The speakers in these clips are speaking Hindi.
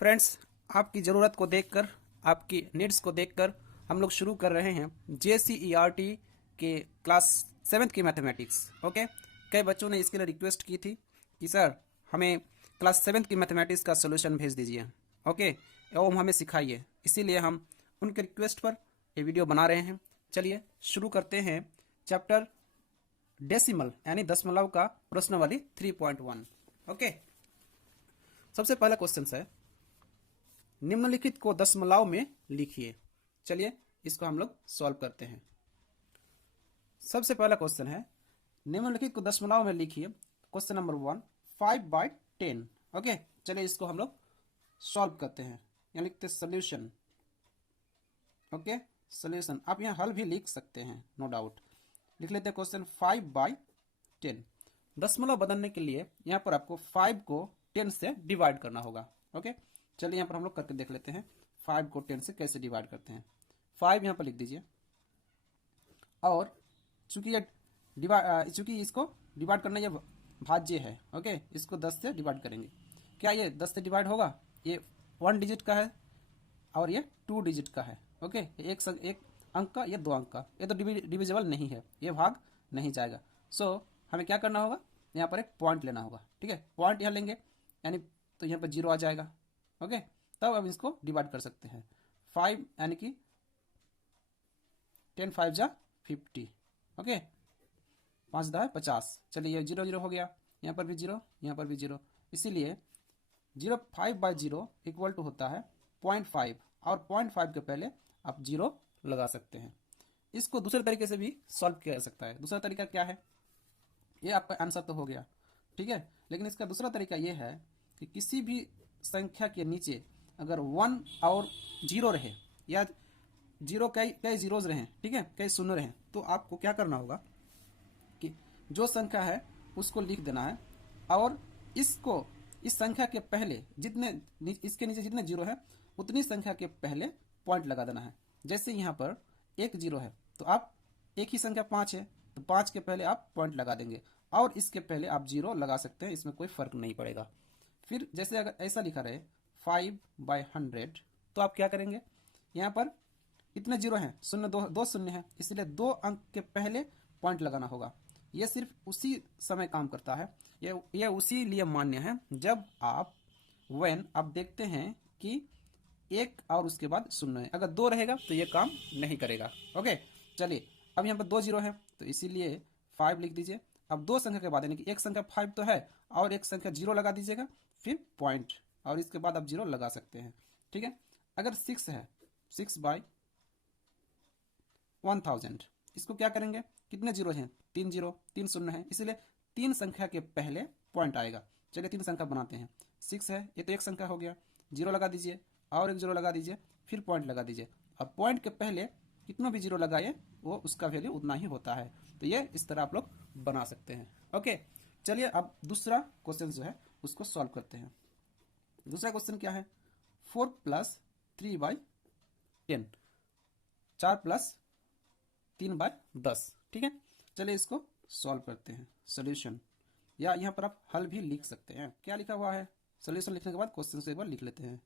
फ्रेंड्स, आपकी ज़रूरत को देखकर, आपकी नीड्स को देखकर हम लोग शुरू कर रहे हैं JCERT के क्लास 7th की मैथमेटिक्स। ओके, कई बच्चों ने इसके लिए रिक्वेस्ट की थी कि सर हमें क्लास 7th की मैथमेटिक्स का सोल्यूशन भेज दीजिए। ओके, एवं हमें सिखाइए। इसीलिए हम उनके रिक्वेस्ट पर ये वीडियो बना रहे हैं। चलिए शुरू करते हैं चैप्टर डेसिमल यानी दशमलव का प्रश्नावली 3.1। ओके, सबसे पहला क्वेश्चन है निम्नलिखित को दशमलव में लिखिए। चलिए इसको हम लोग सॉल्व करते हैं। सबसे पहला क्वेश्चन है निम्नलिखित को दशमलव में लिखिए। Question number 1 5/10। ओके, चलिए इसको हम लोग सॉल्व करते हैं। यहाँ लिखते सोल्यूशन। Okay, solution. आप यहाँ हल भी लिख सकते हैं, नो डाउट। लिख लेते हैं क्वेश्चन 5/10। दशमलव बदलने के लिए यहाँ पर आपको 5 को 10 से डिवाइड करना होगा। ओके, चलिए यहाँ पर हम लोग करके देख लेते हैं 5 को 10 से कैसे डिवाइड करते हैं। 5 यहाँ पर लिख दीजिए, और चूंकि इसको डिवाइड करना ये भाज्य है। ओके, इसको 10 से डिवाइड करेंगे। क्या ये 10 से डिवाइड होगा? ये 1 डिजिट का है और ये 2 डिजिट का है। ओके, एक अंक का, ये 2 अंक का। ये तो डिविजिबल नहीं है, ये भाग नहीं जाएगा। सो हमें क्या करना होगा, यहाँ पर एक पॉइंट लेना होगा। ठीक है, पॉइंट यहाँ लेंगे यानी तो यहाँ पर 0 आ जाएगा। ओके, तब हम इसको डिवाइड कर सकते हैं। 5 यानी कि 10 5 जा 50। ओके, 5 10 50। चलिए ये 0 0 हो गया, यहाँ पर भी 0, यहाँ पर भी 0। इसीलिए 5/0 इक्वल टू होता है 0.5, और 0.5 के पहले आप 0 लगा सकते हैं। इसको दूसरे तरीके से भी सॉल्व किया जा सकता है। दूसरा तरीका क्या है? ये आपका आंसर तो हो गया, ठीक है, लेकिन इसका दूसरा तरीका ये है कि किसी भी संख्या के नीचे अगर 1 और 0 रहे, या 0 कई जीरोज रहे, ठीक है, कई शून्य रहे, तो आपको क्या करना होगा कि जो संख्या है उसको लिख देना है, और इसको इस संख्या के पहले इसके नीचे जितने 0 है उतनी संख्या के पहले पॉइंट लगा देना है। जैसे यहाँ पर 1 0 है तो आप एक ही संख्या 5 है तो 5 के पहले आप पॉइंट लगा देंगे, और इसके पहले आप 0 लगा सकते हैं, इसमें कोई फर्क नहीं पड़ेगा। फिर जैसे अगर ऐसा लिखा रहे 5/100, तो आप क्या करेंगे, यहाँ पर इतने 0 हैं, शून्य दो शून्य है, इसलिए 2 अंक के पहले पॉइंट लगाना होगा। ये सिर्फ उसी समय काम करता है, ये उसी लिए मान्य है जब आप आप देखते हैं कि 1 और उसके बाद 0 है। अगर 2 रहेगा तो ये काम नहीं करेगा। ओके, चलिए अब यहाँ पर 2 0 है तो इसीलिए 5 लिख दीजिए। अब 2 संख्या के बाद यानी कि एक संख्या 5 तो है और एक संख्या 0 लगा दीजिएगा, फिर पॉइंट, और इसके बाद आप 0 लगा सकते हैं। ठीक है, अगर 6 है, 6/1000, इसको क्या करेंगे, कितने 0 हैं, 3 0 3 शून्य है, इसलिए 3 संख्या के पहले पॉइंट आएगा। चलिए 3 संख्या बनाते हैं। 6 है, ये तो एक संख्या हो गया, 0 लगा दीजिए और एक 0 लगा दीजिए, फिर पॉइंट लगा दीजिए। अब पॉइंट के पहले कितना भी 0 लगाइए वो उसका वैल्यू उतना ही होता है। तो ये इस तरह आप लोग बना सकते हैं। ओके, चलिए अब दूसरा क्वेश्चन जो है उसको सॉल्व करते हैं। दूसरा क्वेश्चन क्या है, 4 + 3/10, 4 + 3/10। ठीक है, चलिए इसको सॉल्व करते हैं। सोल्यूशन, या यहाँ पर आप हल भी लिख सकते हैं। क्या लिखा हुआ है, सोल्यूशन लिखने के बाद क्वेश्चन से एक बार लिख लेते हैं।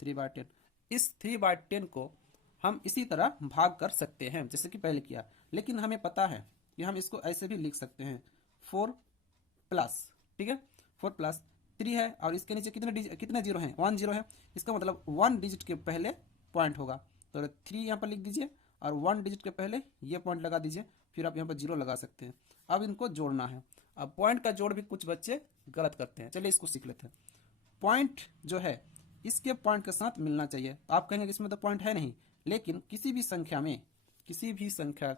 3/10, इस 3/10 को हम इसी तरह भाग कर सकते हैं जैसे कि पहले किया, लेकिन हमें पता है कि हम इसको ऐसे भी लिख सकते हैं 4+। ठीक है, 4+ 3 है और इसके नीचे कितने 0 हैं, 1 0 है, इसका मतलब 1 डिजिट के पहले पॉइंट होगा। तो 3 यहाँ पर लिख दीजिए और 1 डिजिट के पहले ये पॉइंट लगा दीजिए, फिर आप यहाँ पर 0 लगा सकते हैं। अब इनको जोड़ना है। अब पॉइंट का जोड़ भी कुछ बच्चे गलत करते हैं, चलिए इसको सीख लेते हैं। पॉइंट जो है इसके पॉइंट के साथ मिलना चाहिए। आप कहेंगे कि इसमें तो पॉइंट है नहीं, लेकिन किसी भी संख्या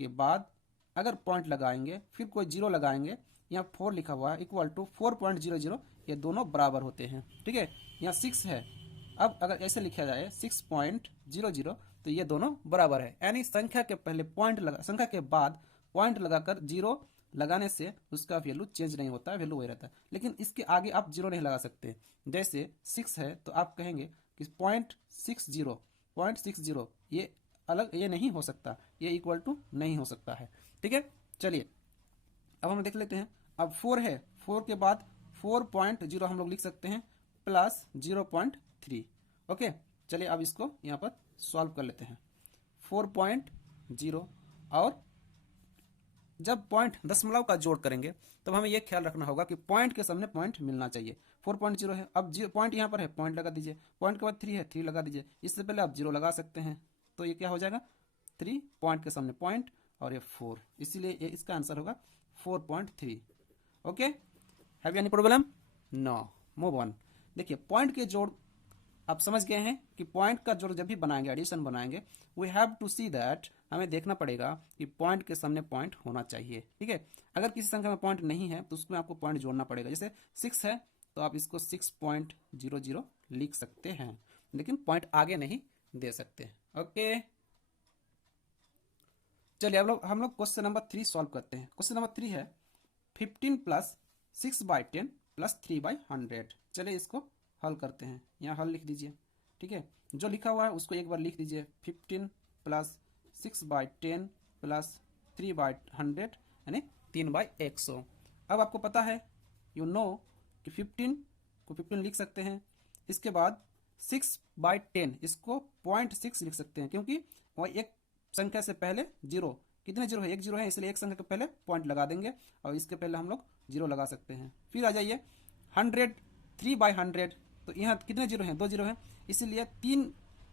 के बाद अगर पॉइंट लगाएंगे फिर कोई 0 लगाएंगे, यहाँ 4 लिखा हुआ है इक्वल टू 4.00, ये दोनों बराबर होते हैं। ठीक है, यहाँ 6 है, अब अगर ऐसे लिखा जाए 6.00 तो ये दोनों बराबर है, यानी संख्या के पहले संख्या के बाद पॉइंट लगाकर 0 लगाने से उसका वैल्यू चेंज नहीं होता है, वैल्यू वही रहता है। लेकिन इसके आगे आप 0 नहीं लगा सकते। जैसे 6 है तो आप कहेंगे कि 0.60 ये अलग, ये नहीं हो सकता, ये इक्वल टू नहीं हो सकता है। ठीक है, चलिए अब हम देख लेते हैं। अब 4 है, 4 के बाद 4.0 हम लोग लिख सकते हैं प्लस 0.3। ओके, चलिए अब इसको यहाँ पर सॉल्व कर लेते हैं। 4.0 और जब पॉइंट दशमलव का जोड़ करेंगे तब हमें यह ख्याल रखना होगा कि पॉइंट के सामने पॉइंट मिलना चाहिए। 4.0 है, अब पॉइंट यहाँ पर है, पॉइंट लगा दीजिए। पॉइंट के बाद 3 है, 3 लगा दीजिए। इससे पहले आप 0 लगा सकते हैं, तो ये क्या हो जाएगा 3, पॉइंट के सामने पॉइंट और ये 4, इसीलिए ये इसका आंसर होगा 4.3। Okay, have any problem? No, move on. देखिए पॉइंट के जोड़ आप समझ गए हैं कि पॉइंट का जोड़ जब भी बनाएंगे, एडिशन बनाएंगे, we have to see that, हमें देखना पड़ेगा कि पॉइंट के सामने पॉइंट होना चाहिए। ठीक है, अगर किसी संख्या में पॉइंट नहीं है तो उसमें आपको पॉइंट जोड़ना पड़ेगा। जैसे 6 है तो आप इसको 6.00 लिख सकते हैं, लेकिन पॉइंट आगे नहीं दे सकते। ओके, चलिए अब हम लोग क्वेश्चन नंबर 3 सॉल्व करते हैं। क्वेश्चन नंबर 3 है 15 प्लस 6/10 प्लस 3/100। चलिए इसको हल करते हैं। यहाँ हल लिख दीजिए। ठीक है, जो लिखा हुआ है उसको एक बार लिख दीजिए। 15 प्लस 6/10 प्लस 3/100 यानी 3/100। अब आपको पता है, यू नो कि 15 को 15 लिख सकते हैं। इसके बाद 6/10 इसको 0.6 लिख सकते हैं, क्योंकि वह एक संख्या से पहले जीरो, कितने जीरो है, एक जीरो है, इसलिए एक संख्या के पहले पॉइंट लगा देंगे और इसके पहले हम लोग जीरो लगा सकते हैं। फिर आ जाइए 100, 3/100, तो यहाँ कितने जीरो हैं, 2 जीरो हैं, इसीलिए 3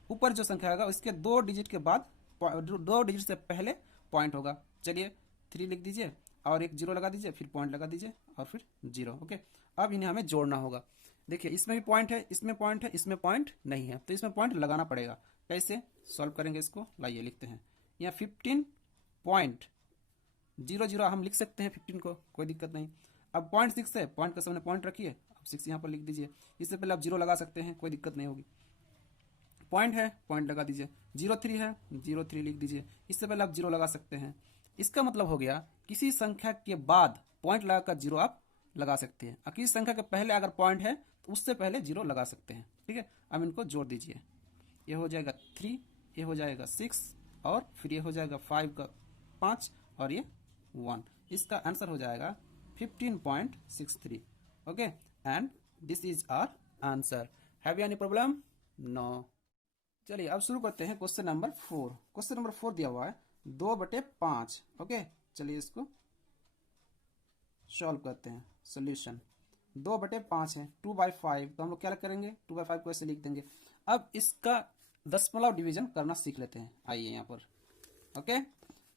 ऊपर जो संख्या होगा उसके 2 डिजिट के बाद, 2 डिजिट से पहले पॉइंट होगा। चलिए 3 लिख दीजिए और एक जीरो लगा दीजिए, फिर पॉइंट लगा दीजिए और फिर जीरो। ओके, अब इन्हें हमें जोड़ना होगा। देखिए इसमें भी पॉइंट है, इसमें पॉइंट है, इसमें पॉइंट नहीं है, तो इसमें पॉइंट लगाना पड़ेगा। कैसे सॉल्व करेंगे इसको, लाइए लिखते हैं। यहाँ 15.00 हम लिख सकते हैं 15 को, कोई दिक्कत नहीं। अब 0.6 है, पॉइंट के सामने पॉइंट रखिए, अब 6 यहाँ पर लिख दीजिए। इससे पहले आप जीरो लगा सकते हैं, कोई दिक्कत नहीं होगी। पॉइंट है, पॉइंट लगा दीजिए। 03 है, 03 लिख दीजिए। इससे पहले आप जीरो लगा सकते हैं। इसका मतलब हो गया किसी संख्या के बाद पॉइंट लगाकर जीरो आप लगा सकते हैं, और किसी संख्या के पहले अगर पॉइंट है तो उससे पहले जीरो लगा सकते हैं। ठीक है, अब इनको जोड़ दीजिए। ये हो जाएगा 3, ये हो जाएगा 6 और फिर ये हो जाएगा 5 का 5 और ये 1। इसका आंसर हो जाएगा 15.63। Okay, and this is our answer. Have you any problem? No. चलिए अब शुरू करते हैं क्वेश्चन नंबर 4। क्वेश्चन नंबर 4 दिया हुआ है 2/5। ओके, चलिए इसको सॉल्व करते हैं। सोल्यूशन 2/5 है, 2/5, तो हम लोग क्या करेंगे, 2/5 को ऐसे लिख देंगे। अब इसका दशमलव डिवीजन करना सीख लेते हैं। आइए यहाँ पर। ओके,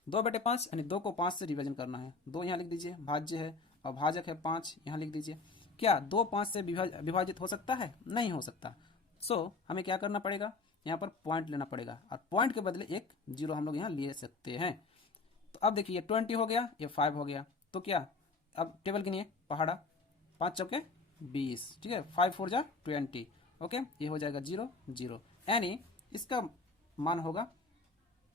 2/5 यानी 2 को 5 से डिवीजन करना है। 2 यहाँ लिख दीजिए, भाज्य है, और भाजक है 5, यहाँ लिख दीजिए। क्या 2 5 से विभाजित हो सकता है? नहीं हो सकता। सो हमें क्या करना पड़ेगा, यहाँ पर पॉइंट लेना पड़ेगा, और पॉइंट के बदले एक जीरो हम लोग यहाँ ले सकते हैं। तो अब देखिए 20 हो गया, ये 5 हो गया, तो क्या अब टेबल गिनिए, पहाड़ा 5 चौके 20। ठीक है, 5 4 जा 20। ओके, ये हो जाएगा 0 0, यानी इसका मान होगा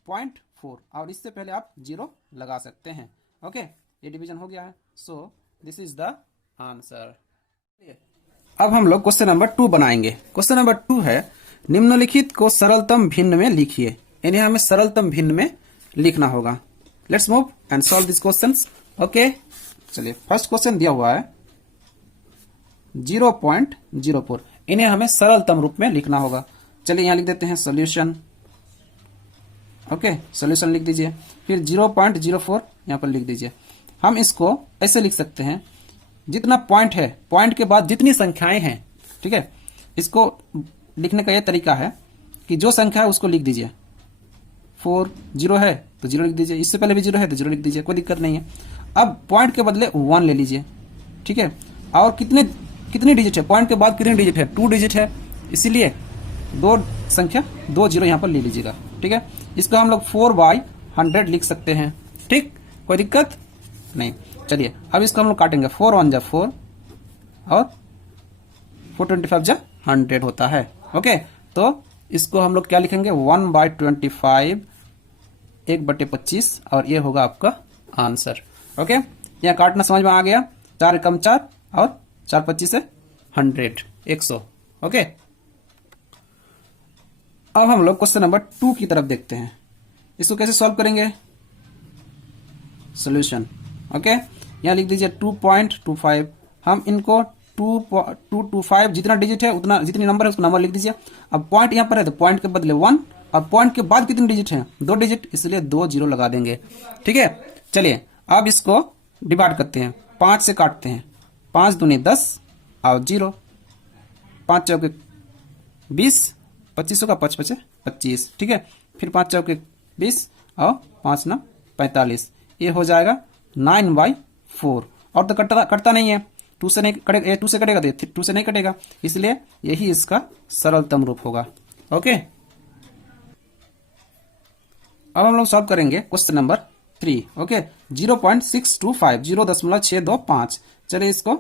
0.4, और इससे पहले आप जीरो लगा सकते हैं। ओके, ये डिवीजन हो गया है। सो दिस इज द आंसर। अब हम लोग क्वेश्चन नंबर 2 बनाएंगे। क्वेश्चन नंबर 2 है निम्नलिखित को सरलतम भिन्न में लिखिए, यानी हमें सरलतम भिन्न में लिखना होगा। Let's move and solve this questions. Okay, चलिए फर्स्ट क्वेश्चन दिया हुआ है 0.04, इन्हें हमें सरलतम रूप में लिखना होगा। चलिए यहाँ लिख देते हैं सोल्यूशन। ओके, सोल्यूशन लिख दीजिए, फिर 0.04 यहाँ पर लिख दीजिए। हम इसको ऐसे लिख सकते हैं, जितना पॉइंट है, पॉइंट के बाद जितनी संख्याएं हैं, ठीक है, इसको लिखने का यह तरीका है कि जो संख्या है उसको लिख दीजिए। 4 0 है तो 0 लिख दीजिए, इससे पहले भी 0 है तो 0 लिख दीजिए, कोई दिक्कत नहीं है। अब पॉइंट के बदले 1 ले लीजिए। ठीक है, और कितनी डिजिट है, पॉइंट के बाद कितनी डिजिट है, 2 डिजिट है, इसीलिए 2 संख्या 2 जीरो यहाँ पर ले लीजिएगा। ठीक है, इसको हम लोग 4/100 लिख सकते हैं। ठीक, कोई दिक्कत नहीं। चलिए अब इसको हम लोग काटेंगे। 4 1 जा 4 और 4 जा 100 होता है। ओके, तो इसको हम लोग क्या लिखेंगे, 1/25, 1/25, और ये होगा आपका आंसर। ओके, यहाँ काटना समझ में आ गया। 4 कम 4 और 4 25 से 100, 100। ओके, अब हम लोग क्वेश्चन नंबर 2 की तरफ देखते हैं। इसको कैसे सॉल्व करेंगे, सोल्यूशन। ओके, यहाँ लिख दीजिए 2.25, हम इनको 225 जितना डिजिट है उतना, जितनी नंबर है उसको नंबर लिख दीजिए। अब पॉइंट यहाँ पर है तो पॉइंट के बदले 1, अब पॉइंट के बाद कितने डिजिट हैं, 2 डिजिट, इसलिए 2 जीरो लगा देंगे। ठीक है, चलिए अब इसको डिवाइड करते हैं, 5 से काटते हैं, 5 दूनी 10 और 0, 5 चौके 20, 25 का 5 5 25। ठीक है, फिर 5 चौके 20 और 5 9 45, ये हो जाएगा 9/4। और तो कटता नहीं है, 2 से नहीं कटेगा, 2 से कटेगा तो 2 से नहीं कटेगा, इसलिए यही इसका सरलतम रूप होगा। ओके, अब हम लोग सॉल्व करेंगे क्वेश्चन नंबर 3। ओके, 0.625, 0.625। चलिए इसको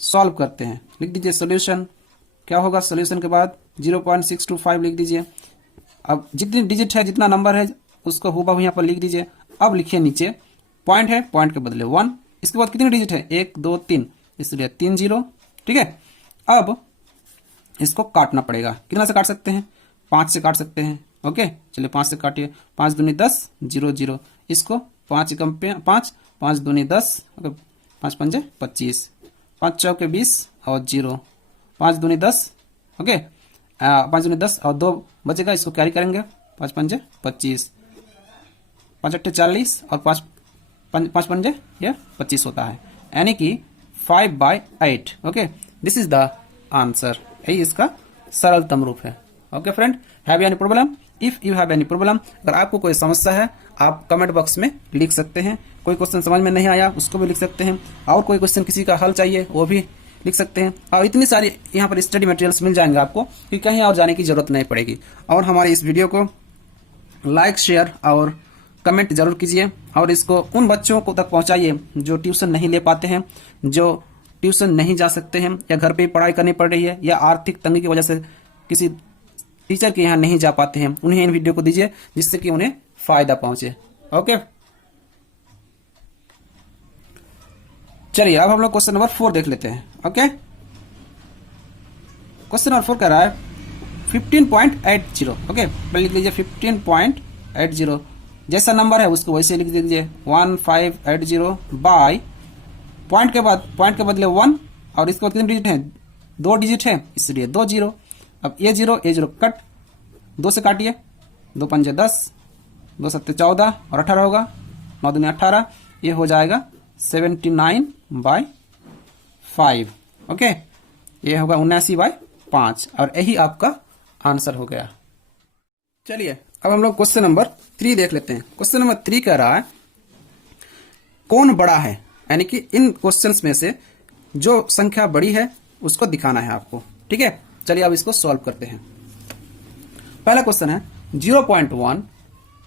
सॉल्व करते हैं, लिख दीजिए सोल्यूशन। क्या होगा सोल्यूशन के बाद 0.625 लिख दीजिए। अब जितनी डिजिट है, जितना नंबर है उसको हुबहू यहाँ पर लिख दीजिए। अब लिखिए नीचे पॉइंट है, पॉइंट के बदले 1, इसके बाद कितनी डिजिट है, 1 2 3, इसलिए 3 जीरो। ठीक है, अब इसको काटना पड़ेगा, कितना से काट सकते हैं, 5 से काट सकते हैं। ओके, चलिए 5 से काटिए, 5 दूनी 10, 0 0, इसको 5 एकम पे 5, 5 दूनी 10, 5 पंजे 25, 5 चौके 20 और 0, 5 दूनी 10। ओके, 5 दूनी 10 और 2 बचेगा, इसको कैरी करेंगे, 5 पंजे 25, 5 अट्ठे 40 और 5 पंजे ये 25 होता है, यानी कि 5/8। Okay, this is the answer, यही इसका सरलतम रूप है। Okay friend, have any problem? If you have any problem, अगर आपको कोई समस्या है आप कमेंट बॉक्स में लिख सकते हैं। कोई क्वेश्चन समझ में नहीं आया उसको भी लिख सकते हैं, और कोई क्वेश्चन किसी का हल चाहिए वो भी लिख सकते हैं। और इतनी सारी यहाँ पर स्टडी मटेरियल्स मिल जाएंगे आपको कि कहीं और जाने की जरूरत नहीं पड़ेगी। और हमारी इस वीडियो को लाइक, शेयर और कमेंट जरूर कीजिए, और इसको उन बच्चों को तक पहुंचाइए जो ट्यूशन नहीं ले पाते हैं, जो ट्यूशन नहीं जा सकते हैं, या घर पे पढ़ाई करनी पड़ रही है, या आर्थिक तंगी की वजह से किसी टीचर के यहाँ नहीं जा पाते हैं। उन्हें इन वीडियो को दीजिए जिससे कि उन्हें फायदा पहुंचे। ओके, चलिए अब हम लोग क्वेश्चन नंबर 4 देख लेते हैं। ओके, क्वेश्चन नंबर 4 कह रहा है 15.80। ओके, पहले लिख लीजिए 15.80, जैसा नंबर है उसको वैसे लिख दीजिए 1580 बाय पॉइंट के बाद, पॉइंट के बदले 1, और इसके बाद कितने डिजिट हैं, 2 डिजिट है, इसलिए 2 जीरो। अब ये जीरो कट, 2 से काटिए, 2 पंजे 10, 2 सत्ते 14 और 18 होगा, 9 दूनी 18, ये हो जाएगा 79/5। ओके, ये होगा 79/5, और यही आपका आंसर हो गया। चलिए अब हम लोग क्वेश्चन नंबर 3 देख लेते हैं। क्वेश्चन नंबर 3 कह रहा है कौन बड़ा है, यानी कि इन क्वेश्चंस में से जो संख्या बड़ी है उसको दिखाना है आपको। ठीक है, चलिए अब इसको सॉल्व करते हैं। पहला क्वेश्चन है 0.1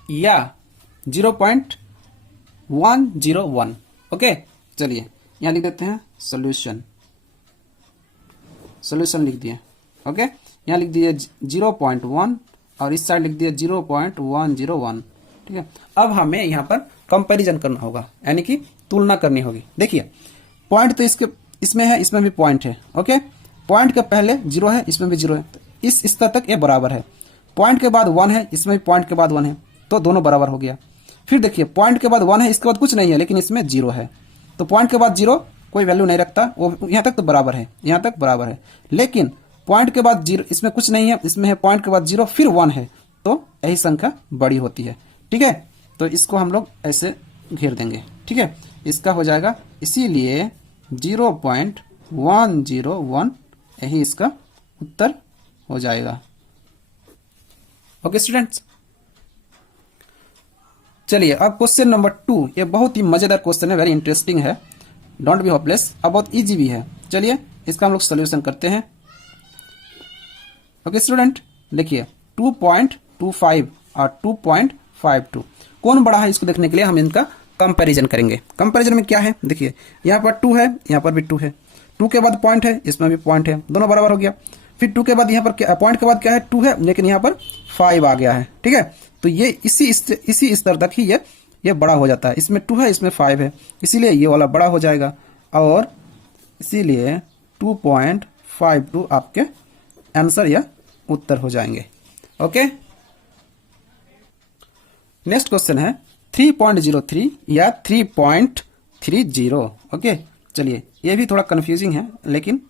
या 0.101। ओके, चलिए यहां लिख देते हैं सॉल्यूशन, सॉल्यूशन लिख दिए। ओके, यहां लिख दिए 0.1 और इस साइड लिख दिए 0.101। ठीक है, अब हमें यहां पर कंपैरिजन करना होगा, यानी कि तुलना करनी होगी। देखिए पॉइंट तो इसमें है, इसमें भी पॉइंट है। ओके, पॉइंट के पहले 0 है, इसमें भी 0 है, तो इस स्तर तक ये बराबर है। पॉइंट के बाद 1 है, इसमें भी पॉइंट के बाद 1 है, तो दोनों बराबर हो गया। फिर देखिए पॉइंट के बाद 1 है, इसके बाद कुछ नहीं है, लेकिन इसमें 0 है, तो पॉइंट के बाद 0 कोई वैल्यू नहीं रखता, वो यहाँ तक तो बराबर है, यहाँ तक बराबर है। लेकिन पॉइंट के बाद 0, इसमें कुछ नहीं है, इसमें है पॉइंट के बाद 0 फिर 1 है, तो यही संख्या बड़ी होती है। ठीक है, तो इसको हम लोग ऐसे घेर देंगे। ठीक है, इसका हो जाएगा, इसीलिए 0.101 यही इसका उत्तर हो जाएगा। ओके स्टूडेंट्स, चलिए अब क्वेश्चन नंबर 2, ये बहुत ही मजेदार क्वेश्चन है, वेरी इंटरेस्टिंग है, डोंट बी होपलेस, अब बहुत इजी भी है। चलिए इसका हम लोग सोल्यूशन करते हैं। ओके स्टूडेंट, देखिए 2.25 और 2.52 कौन बड़ा है, इसको देखने के लिए हम इनका कंपैरिजन करेंगे। कंपैरिजन में क्या है, देखिए यहाँ पर 2 है, यहाँ पर भी 2 है, 2 के बाद पॉइंट है, इसमें भी पॉइंट है, दोनों बराबर हो गया। फिर 2 के बाद यहाँ पर पॉइंट के बाद क्या है, 2 है, लेकिन यहाँ पर 5 आ गया है। ठीक है, तो ये इसी स्तर तक ही ये बड़ा हो जाता है। इसमें 2 है, इसमें 5 है, इसीलिए ये वाला बड़ा हो जाएगा, और इसीलिए 2.52 आपके आंसर या उत्तर हो जाएंगे। ओके, नेक्स्ट क्वेश्चन है 3.03 या 3.30। ओके, चलिए ये भी थोड़ा कंफ्यूजिंग है, लेकिन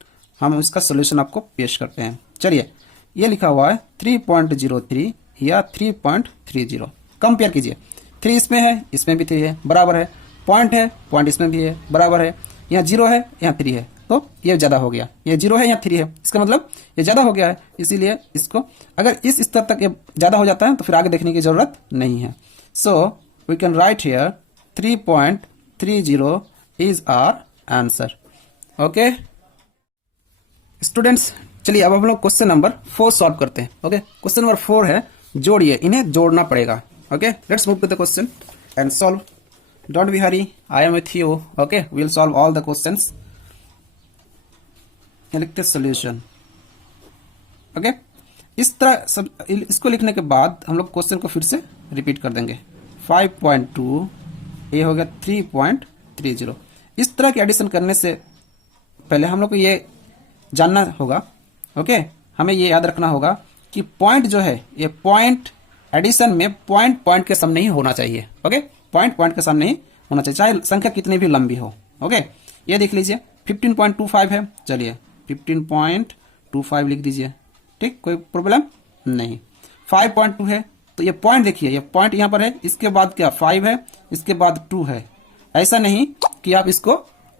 हम इसका सोल्यूशन आपको पेश करते हैं। चलिए, ये लिखा हुआ है 3.03 या 3.30। कंपेयर कीजिए, 3 इसमें है, इसमें भी 3 है, बराबर है। पॉइंट है, पॉइंट इसमें भी है, बराबर है। यहाँ 0 है, यहाँ 3 है, तो ये ज़्यादा हो गया। ये 0 है, यहाँ 3 है, इसका मतलब ये ज़्यादा हो गया है। इसीलिए इसको अगर इस स्तर तक ये ज़्यादा हो जाता है तो फिर आगे देखने की ज़रूरत नहीं है। So we can write here 3.30 is our answer. Okay students, चलिए अब हम लोग क्वेश्चन नंबर 4 सॉल्व करते हैं। ओके, क्वेश्चन नंबर 4 है जोड़िए, इन्हें जोड़ना पड़ेगा। Okay, let's move to the question and solve. Don't be hurry, I am with you. Okay, we will solve all the questions. लिखते सोल्यूशन। ओके, इस तरह सब इसको लिखने के बाद हम लोग क्वेश्चन को फिर से रिपीट कर देंगे। 5.2 ये हो गया 3.30। इस तरह के एडिशन करने से पहले हम लोग को ये जानना होगा, ओके, हमें ये याद रखना होगा कि पॉइंट जो है, ये पॉइंट एडिशन में पॉइंट पॉइंट के सामने ही होना चाहिए। ओके, पॉइंट पॉइंट के सामने ही होना चाहिए, चाहे संख्या कितनी भी लंबी हो। ओके, ये देख लीजिए 15.25 है, चलिए 15.25 लिख दीजिए। ठीक, कोई प्रॉब्लम नहीं। 5.2 है, तो ये पॉइंट देखिए, ये पॉइंट यहाँ पर है, इसके बाद क्या 5 है, इसके बाद 2 है। ऐसा नहीं कि आप इसको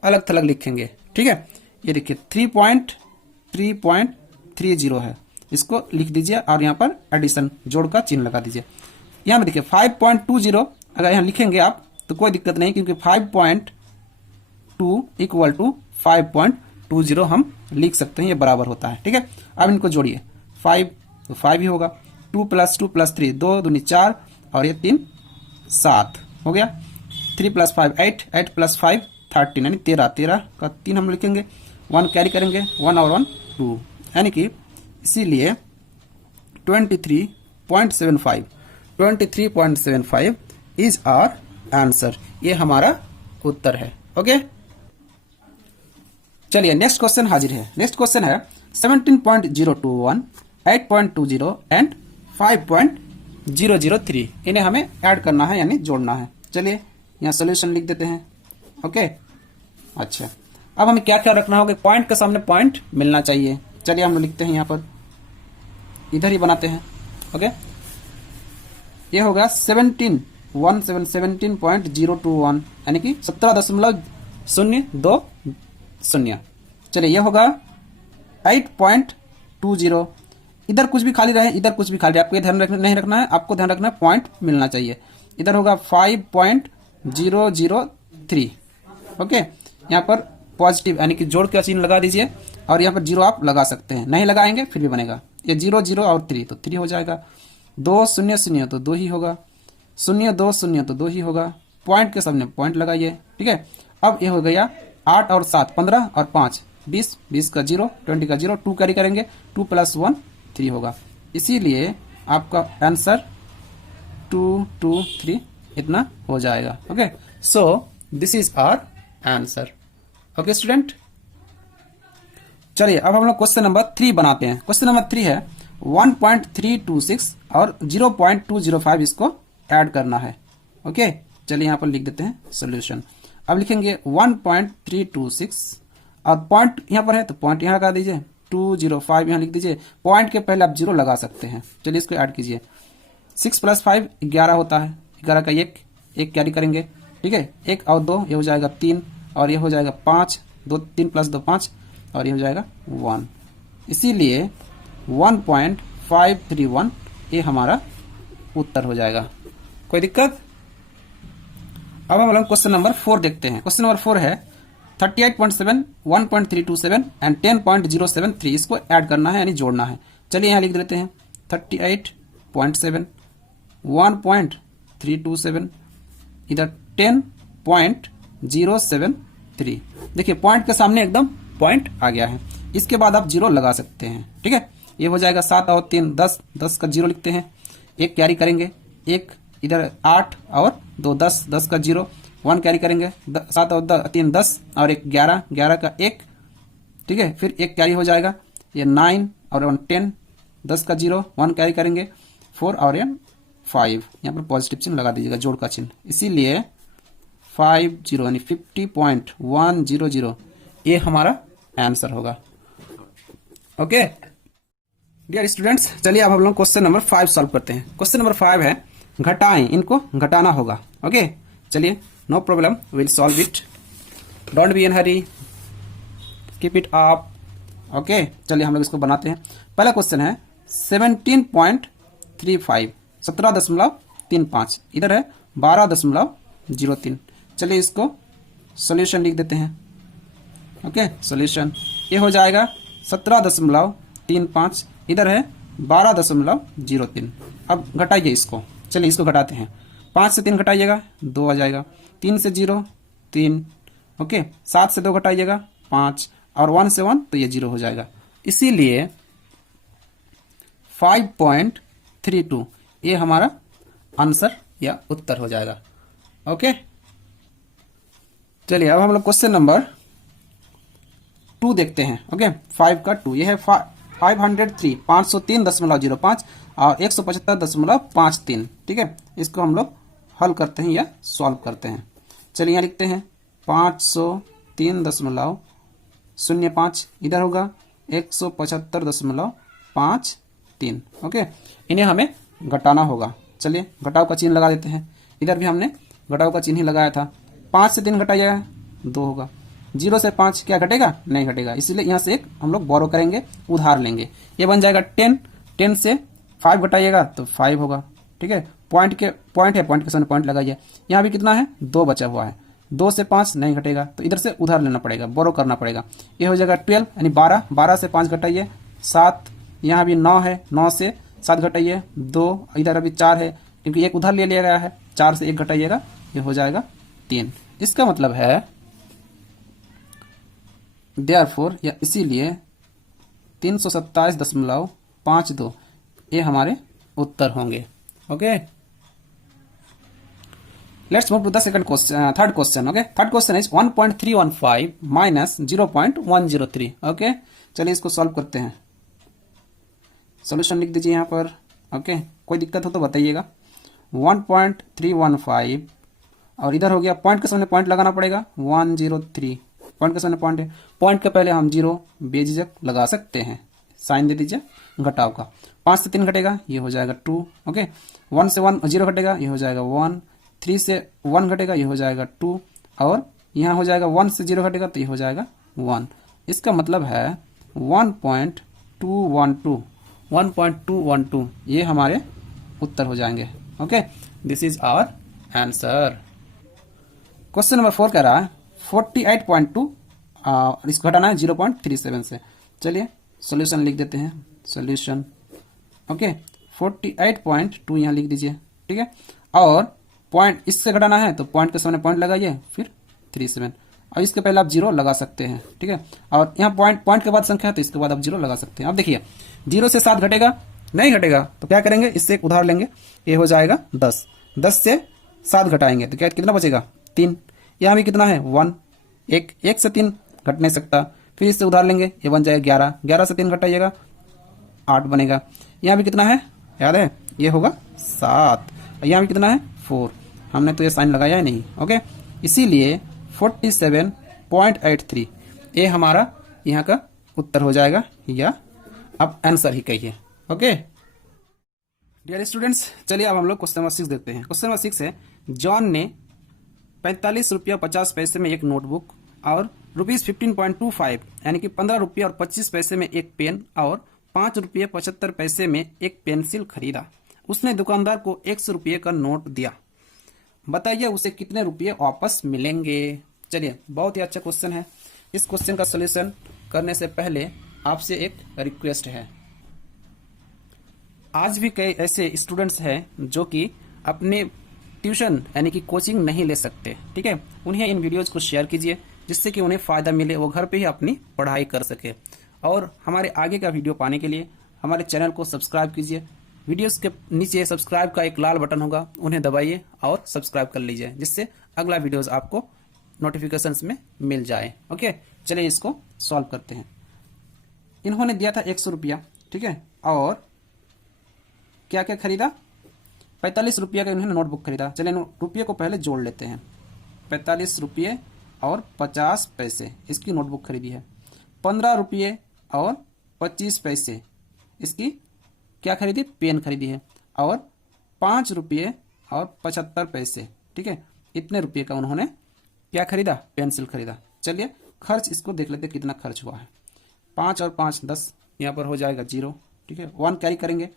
अलग थलग लिखेंगे। ठीक है, ये देखिए 3.30 है, इसको लिख दीजिए और यहाँ पर एडिशन जोड़ का चिन्ह लगा दीजिए। यहाँ पर देखिए 5.20 अगर यहाँ लिखेंगे आप तो कोई दिक्कत नहीं, क्योंकि 5.2 इक्वल टू 5.20 हम लिख सकते हैं, ये बराबर होता है। ठीक है, अब इनको जोड़िए, 5 तो 5 ही होगा, 2 + 2 + 3 2 दूनी 4 और ये 3 7 हो गया। 3 + 5 8 8 + 5 13 यानी 13 13 का 3 हम लिखेंगे, 1 कैरी करेंगे, 1 और 1 2, यानी कि इसीलिए 23.75 इज आवर आंसर। ये हमारा उत्तर है। ओके, चलिए नेक्स्ट क्वेश्चन हाजिर है। नेक्स्ट क्वेश्चन है 17.021 8.20 एंड 5.003। इन्हें हमें ऐड करना है यानी जोड़ना है। चलिए यहाँ सोल्यूशन लिख देते हैं। ओके, अच्छा, अब हमें क्या क्या रखना होगा, पॉइंट के सामने पॉइंट मिलना चाहिए। चलिए हम लिखते हैं, यहाँ पर इधर ही बनाते हैं। ओके, ये होगा 17.021 यानी कि 17.020। चलिए ये होगा 8.20। इधर कुछ भी खाली रहे, इधर कुछ भी खाली रहे, आपको ध्यान नहीं रखना है, आपको ध्यान रखना है पॉइंट मिलना चाहिए। इधर होगा 5.003। ओके, यहाँ पर पॉजिटिव यानी कि जोड़ का चिन्ह लगा दीजिए और यहाँ पर 0 आप लगा सकते हैं, नहीं लगाएंगे फिर भी बनेगा। ये 0 0 और 3 तो 3 हो जाएगा। 2 0 0 तो 2 ही होगा, 0 2 0 तो 2 ही होगा। पॉइंट के सामने पॉइंट लगाइए। ठीक है, अब ये हो गया 8 और 7 15 और 5 20 20 का 0 20 का 0 2 कैरी करेंगे, 2 + 1 3 होगा। इसीलिए आपका आंसर 2 2 3 इतना हो जाएगा। Okay, so this is our answer. Okay student, चलिए अब हम लोग क्वेश्चन नंबर 3 बनाते हैं। क्वेश्चन नंबर 3 है 1.326 और 0.205 इसको ऐड करना है। ओके, चलिए यहाँ पर लिख देते हैं सोल्यूशन। अब लिखेंगे 1.326 और पॉइंट यहाँ पर है तो पॉइंट यहाँ लगा दीजिए, 205 यहाँ लिख दीजिए। पॉइंट के पहले आप 0 लगा सकते हैं। चलिए इसको ऐड कीजिए। 6 + 5 11 होता है, 11 का 1 कैरी करेंगे। ठीक है, 1 और 2 ये हो जाएगा 3 और ये हो जाएगा 5, 2 3 + 2 5 और ये हो जाएगा 1। इसीलिए 1.531 ये हमारा उत्तर हो जाएगा। कोई दिक्कत? अब हम लोग क्वेश्चन नंबर 4 देखते हैं। क्वेश्चन नंबर 4 है 38.7 1.327 एंड 10.073 इसको ऐड करना है यानी जोड़ना है। चलिए यहाँ लिख देते हैं 38.7 1.327 इधर 10.073। देखिए पॉइंट के सामने एकदम पॉइंट आ गया है, इसके बाद आप 0 लगा सकते हैं। ठीक है, ये हो जाएगा 7 और 3 10 10 का 0 लिखते हैं, 1 कैरी करेंगे, 1 इधर 8 और 2 10 10 का 0 1 कैरी करेंगे, 7 और 3 10 और 1 11 11 का 1। ठीक है, फिर 1 कैरी हो जाएगा, ये 9 और 1 10 10 का 0 1 कैरी करेंगे, 4 और 5 यहाँ पर पॉजिटिव चिन्ह लगा दीजिएगा, जोड़ का चिन्ह। इसीलिए 50 यानी 50.100 ये हमारा आंसर होगा। ओके डियर स्टूडेंट्स, चलिए अब हम लोग क्वेश्चन नंबर 5 सॉल्व करते हैं। क्वेश्चन नंबर 5 है घटाएं, इनको घटाना होगा। ओके चलिए, no problem, will solve it, don't be in hurry, keep it up. Okay चलिए हम लोग इसको बनाते हैं। पहला क्वेश्चन है 17.35, 17.35, इधर है 12.03। चलिए इसको सॉल्यूशन लिख देते हैं। ओके सॉल्यूशन ये हो जाएगा 17.35, इधर है 12.03। अब घटाइए इसको, चलिए इसको घटाते हैं। 5 से 3 घटाइएगा 2 आ जाएगा, 3 से 0 3, ओके 7 से 2 घटाइएगा 5, और 1 से 1 तो ये 0 हो जाएगा। इसीलिए 5.32 ये हमारा आंसर या उत्तर हो जाएगा। ओके चलिए अब हम लोग क्वेश्चन नंबर 2 देखते हैं। ओके 5 का 2, ये है 503, 503.05 और 175.53। ठीक है, इसको हम लोग हल करते हैं या सॉल्व करते हैं। चलिए यहाँ लिखते हैं 503.05, इधर होगा 175.53। ओके इन्हें हमें घटाना होगा। चलिए घटाव का चिन्ह लगा देते हैं। इधर भी हमने घटाव का चिन्ह ही लगाया था। 5 से 3 घटाइएगा 2 होगा, 0 से 5 क्या घटेगा, नहीं घटेगा, इसलिए यहाँ से एक हम लोग बोरो करेंगे, उधार लेंगे। ये बन जाएगा 10, 10 से 5 घटाइएगा तो 5 होगा। ठीक है, पॉइंट है, पॉइंट के सामने पॉइंट लगाइए। यहाँ भी कितना है, 2 बचा हुआ है, 2 से 5 नहीं घटेगा तो इधर से उधार लेना पड़ेगा, बोरो करना पड़ेगा। ये हो जाएगा 12 यानी 12, 12 से 5 घटाइए 7, यहाँ भी 9 है, 9 से 7 घटाइए 2, इधर अभी 4 है क्योंकि एक उधार ले लिया गया है, 4 से 1 घटाइएगा ये हो जाएगा 3। इसका मतलब है देयरफॉर या इसीलिए 327.52 ये हमारे उत्तर होंगे। Okay let's move to the second question, third question. Okay third question is 1.315 minus 0.103। Okay चलिए इसको सॉल्व करते हैं। सॉल्यूशन लिख दीजिए यहाँ पर। ओके कोई दिक्कत हो तो बताइएगा। 1.315 और इधर हो गया, पॉइंट के सामने पॉइंट लगाना पड़ेगा 103, पॉइंट के सामने पॉइंट है, पॉइंट के पहले हम 0 बेझिझक लगा सकते हैं, साइन दे दीजिए घटाव का। 5 से 3 घटेगा ये हो जाएगा 2। ओके 1 से 1 0 घटेगा ये हो जाएगा 1, 3 से 1 घटेगा ये हो जाएगा 2, और यहाँ हो जाएगा 1 से 0 घटेगा तो ये हो जाएगा 1। इसका मतलब है 1.212 ये हमारे उत्तर हो जाएंगे। Okay this is our answer. Question number 4 कह रहा है 48.2 इसको घटाना है 0.37 से। चलिए सॉल्यूशन लिख देते हैं। सॉल्यूशन ओके 48.2 यहाँ लिख दीजिए। ठीक है, और पॉइंट इससे घटाना है तो पॉइंट के सामने पॉइंट लगाइए फिर 37, और इसके पहले आप 0 लगा सकते हैं। ठीक है, और यहाँ पॉइंट के बाद संख्या है तो इसके बाद आप 0 लगा सकते हैं। अब देखिए 0 से 7 घटेगा, नहीं घटेगा तो क्या करेंगे, इससे एक उधार लेंगे, ये हो जाएगा 10, 10 से 7 घटाएंगे तो क्या कितना बचेगा 3। यहाँ भी कितना है 1, 1 से 3 घट नहीं सकता, फिर इससे उधार लेंगे ये बन जाएगा 11, 11 से 3 घटाइएगा 8 बनेगा। यहाँ भी कितना है याद है, ये होगा 7, यहाँ भी कितना है 4, हमने तो ये साइन लगाया ही नहीं। ओके इसीलिए 47.83 ये हमारा यहाँ का उत्तर हो जाएगा, या आप आंसर ही कहिए। ओके डियर स्टूडेंट्स, चलिए अब हम लोग क्वेश्चन नंबर 6 देखते हैं। क्वेश्चन नंबर 6 है जॉन ने 45 रुपया 50 पैसे में एक नोटबुक और ₹15.25 यानी कि 15 रुपये और 25 पैसे में एक पेन और 5 रुपये 75 पैसे में एक पेंसिल खरीदा। उसने दुकानदार को 100 रुपये का नोट दिया, बताइए उसे कितने रुपये वापस मिलेंगे। चलिए बहुत ही अच्छा क्वेश्चन है। इस क्वेश्चन का सलूशन करने से पहले आपसे एक रिक्वेस्ट है। आज भी कई ऐसे स्टूडेंट्स हैं जो कि अपने ट्यूशन यानी कि कोचिंग नहीं ले सकते। ठीक है, उन्हें इन वीडियोज को शेयर कीजिए जिससे कि उन्हें फ़ायदा मिले, वो घर पे ही अपनी पढ़ाई कर सके। और हमारे आगे का वीडियो पाने के लिए हमारे चैनल को सब्सक्राइब कीजिए। वीडियोस के नीचे सब्सक्राइब का एक लाल बटन होगा, उन्हें दबाइए और सब्सक्राइब कर लीजिए जिससे अगला वीडियोस आपको नोटिफिकेशंस में मिल जाए। ओके चलिए इसको सॉल्व करते हैं। इन्होंने दिया था 100 रुपया, ठीक है, और क्या क्या खरीदा, 45 रुपये का इन्होंने नोटबुक खरीदा। चलिए रुपये को पहले जोड़ लेते हैं। 45 रुपये और 50 पैसे इसकी नोटबुक खरीदी है। 15 रुपये और 25 पैसे इसकी क्या खरीदी, पेन खरीदी है। और 5 रुपये और 75 पैसे, ठीक है, इतने रुपये का उन्होंने क्या खरीदा, पेंसिल खरीदा। चलिए खर्च इसको देख लेते कितना खर्च हुआ है। 5 और 5 10, यहाँ पर हो जाएगा 0, ठीक है, 1 कैरी करेंगे,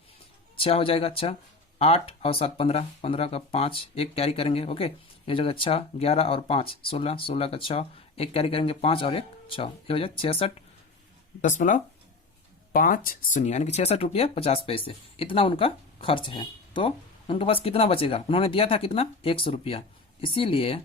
6 हो जाएगा 6, 8 और 7 15, 15 का 5 1 कैरी करेंगे, ओके, ये जगह 6, 11 और 5 16, 16 का 6 1 कैरी करेंगे, 5 और 1 6, ये हो जाए 66.50 यानी कि 66 रुपये 50 पैसे, इतना उनका खर्च है। तो उनके पास कितना बचेगा, उन्होंने दिया था कितना, 100 रुपया, इसीलिए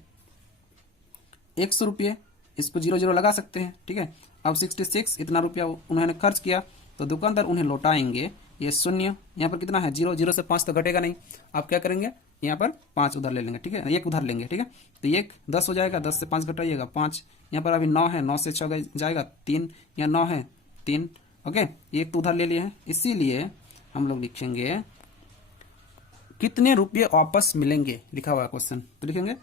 100 रुपये, इसको 0 0 लगा सकते हैं, ठीक है। अब 66 इतना रुपया उन्होंने खर्च किया, तो दुकानदार उन्हें लौटाएंगे ये शून्य, यहाँ पर कितना है 0, 0 से 5 तो घटेगा नहीं, आप क्या करेंगे यहाँ पर 5 उधर ले लेंगे, ठीक है, 1 उधर लेंगे, ठीक है, तो 1 10 हो जाएगा, 10 से 5 घटाइएगा 5, यहाँ पर अभी 9 है, 9 से 6 जाएगा 3, यहाँ 9 है 3, ओके, 1 तो उधर ले लिए हैं, इसीलिए हम लोग लिखेंगे कितने रुपये वापस मिलेंगे, लिखा हुआ क्वेश्चन, तो लिखेंगे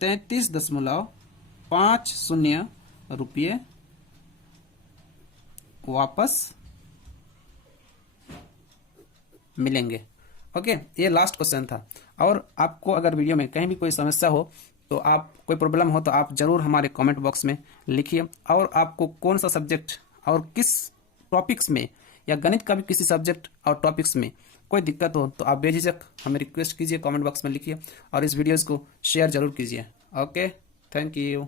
33.50 रुपये वापस मिलेंगे। ओके, ये लास्ट क्वेश्चन था। और आपको अगर वीडियो में कहीं भी कोई समस्या हो, तो आप कोई प्रॉब्लम हो, तो आप जरूर हमारे कमेंट बॉक्स में लिखिए। और आपको कौन सा सब्जेक्ट और किस टॉपिक्स में, या गणित का भी किसी सब्जेक्ट और टॉपिक्स में कोई दिक्कत हो, तो आप बेझिझक हमें रिक्वेस्ट कीजिए, कमेंट बॉक्स में लिखिए और इस वीडियोज़ को शेयर जरूर कीजिए। Okay, thank you.